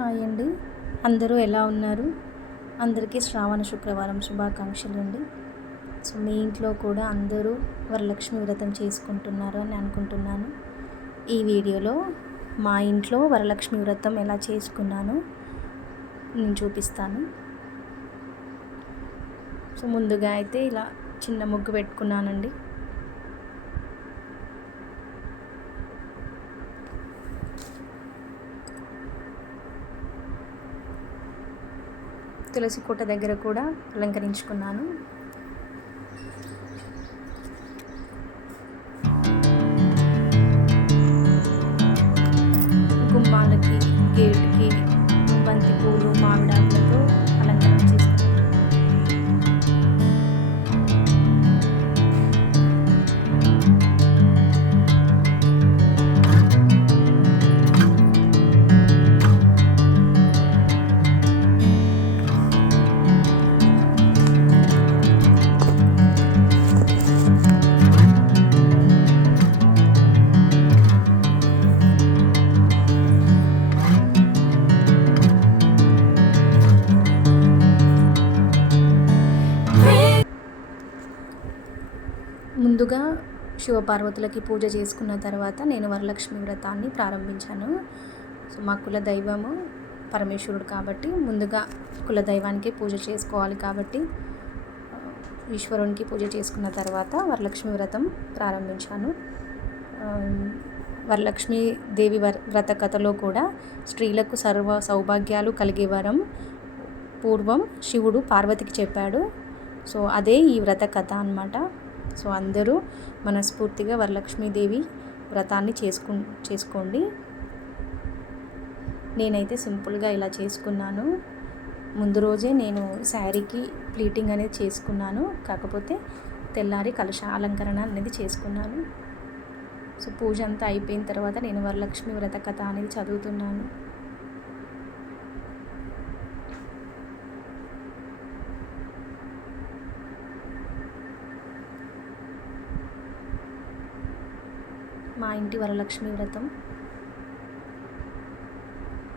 Hi అండి. అందరూ ఎలా ఉన్నారు? అందరికీ శ్రావణ శుక్రవారం శుభాకాంక్షలు అండి. సో మీ ఇంట్లో కూడా అందరూ వరలక్ష్మి వ్రతం చేసుకుంటున్నారు అని అనుకుంటున్నాను. ఈ వీడియోలో మా ఇంట్లో వరలక్ష్మి వ్రతం ఎలా చేసుకున్నానో నేను చూపిస్తాను. సో ముందుగా అయితే ఇలా చిన్న ముగ్గు పెట్టుకున్నానండి. తులసి కోట దగ్గర కూడా అలంకరించుకున్నాను. గుమ్మాలకి, గేట్కి బంతి పూలు, మామిడాకులతో అలంకరణ చేసుకున్నాను. ముందుగా శివపార్వతులకి పూజ చేసుకున్న తర్వాత నేను వరలక్ష్మి వ్రతాన్ని ప్రారంభించాను. సో మా కులదైవము పరమేశ్వరుడు కాబట్టి ముందుగా కులదైవానికి పూజ చేసుకోవాలి కాబట్టి ఈశ్వరునికి పూజ చేసుకున్న తర్వాత వరలక్ష్మి వ్రతం ప్రారంభించాను. వరలక్ష్మి దేవి వ్రత కథలో కూడా స్త్రీలకు సర్వ సౌభాగ్యాలు కలిగే వరం పూర్వం శివుడు పార్వతికి చెప్పాడు. సో అదే ఈ వ్రత కథ అన్నమాట. సో అందరూ మనస్ఫూర్తిగా వరలక్ష్మీదేవి వ్రతాన్ని చేసుకోండి. నేనైతే సింపుల్గా ఇలా చేసుకున్నాను. ముందు రోజే నేను శారీకి ప్లీటింగ్ అనేది చేసుకున్నాను. కాకపోతే తెల్లారి కలశ అలంకరణ అనేది చేసుకున్నాను. సో పూజ అంతా అయిపోయిన తర్వాత నేను వరలక్ష్మి వ్రత కథ అనేది చదువుతున్నాను. మా ఇంటి వరలక్ష్మి వ్రతం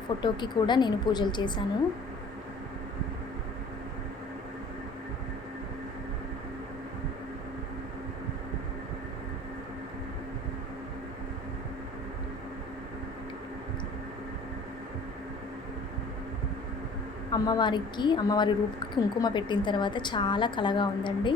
ఫోటోకి కూడా నేను పూజలు చేశాను. అమ్మవారి రూపుకి కుంకుమ పెట్టిన తర్వాత చాలా కళగా ఉందండి.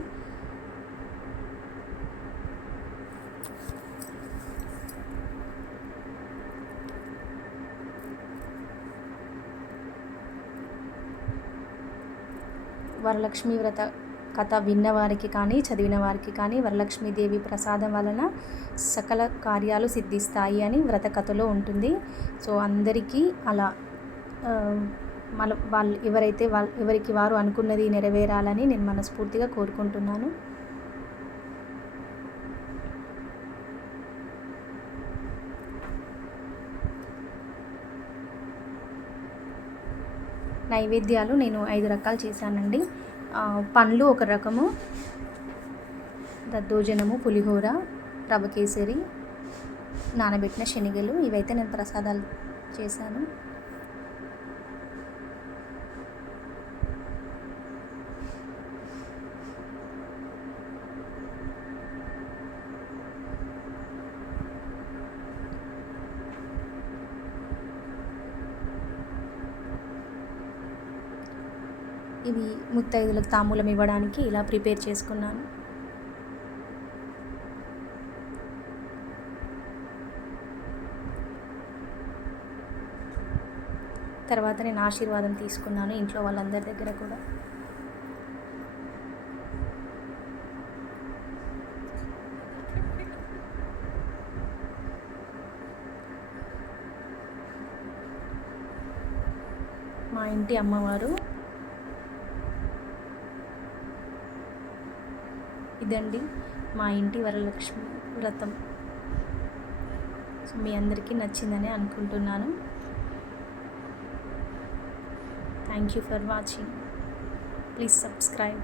వరలక్ష్మి వ్రత కథ విన్నవారికి కానీ చదివిన వారికి కానీ వరలక్ష్మీదేవి ప్రసాదం వలన సకల కార్యాలు సిద్ధిస్తాయి అని వ్రత కథలో ఉంటుంది. సో అందరికీ అలా వాళ్ళు ఎవరికి వారు అనుకున్నది నెరవేరాలని నేను మనస్ఫూర్తిగా కోరుకుంటున్నాను. నైవేద్యాలు నేను 5 రకాలు చేశానండి. పండ్లు ఒక రకము, దద్దోజనము, పులిహోర, రవ్వ కేసరి, నానబెట్టిన శనగలు, ఇవైతే నేను ప్రసాదాలు చేశాను. ఇవి ముత్తైదులకు తాంబూలం ఇవ్వడానికి ఇలా ప్రిపేర్ చేసుకున్నాను. తర్వాత నేను ఆశీర్వాదం తీసుకున్నాను ఇంట్లో వాళ్ళందరి దగ్గర కూడా. మా ఇంటి అమ్మవారు ఇదండి, మా ఇంటి వరలక్ష్మి వ్రతం. సో మీ అందరికీ నచ్చిందని అనుకుంటున్నాను. Thank you for watching. Please subscribe.